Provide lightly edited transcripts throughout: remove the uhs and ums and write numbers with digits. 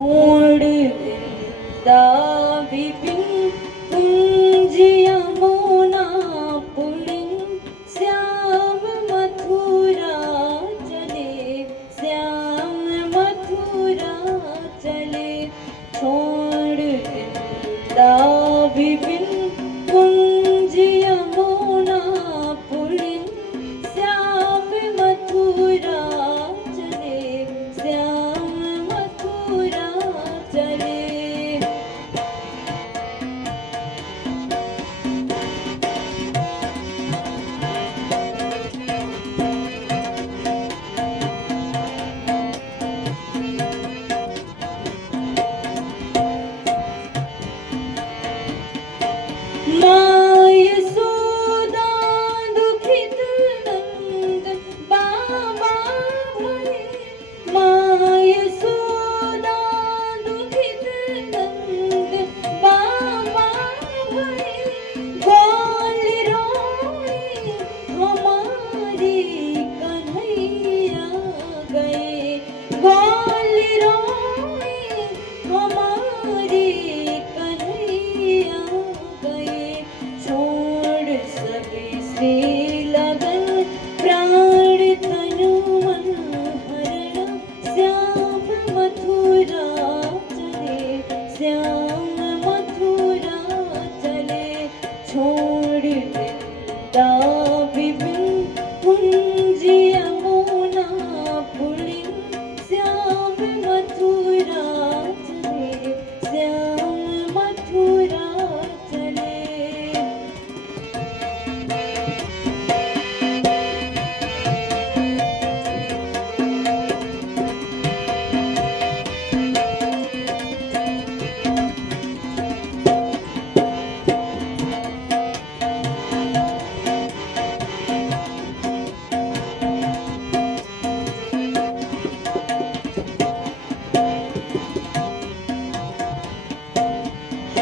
मोड़ वृंदा विपिन कुंज यमुना पुलिन श्याम मथुरा चले, श्याम मथुरा चले। छोड़ वृंदा विपिन कुंज यमुना पुलिन श्याम मथुरा चले, श्याम मथुरा चले। माँ यशोदा दुखित नंदन बाबा भये, माँ यशोदा दुखित नंदन बाबा भये। बोल रोए हमारी कन्हैया गए, बोल रोए हमारी कन्हैया गए। छोड़ सभी से लगन प्राण तनु मन हरण, श्याम मथुरा चले, श्याम मथुरा चले। छोड़ वृंदा विपिन कुंज यमुना पुलिन श्याम मथुरा चले, श्याम मथुरा चले।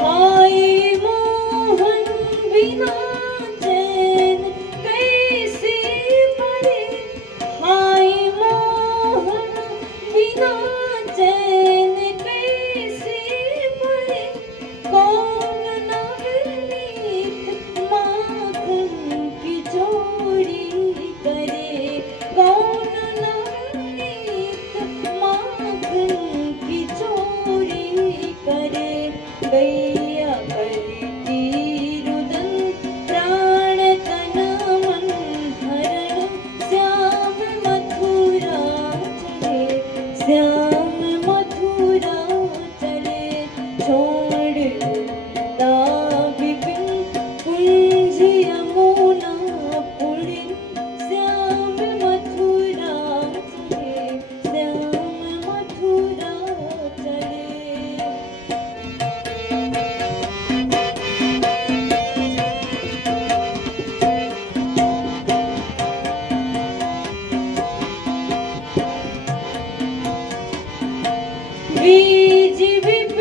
हाय मोहन बिना चैन कैसे पड़े, हाय मोहन बिना चैन कैसे पड़े। कौन नवनीत माखन की चोरी करे, कौन नवनीत माखन की चोरी करे। गैया करती रुदन प्राण तन मन हरण, श्याम मथुरा चले, श्याम मथुरा चले। छोड़ वृंदा विपिन कुंज यमुना पुलिन श्याम मथुरा चले, श्याम मथुरा चले। बीज विपिन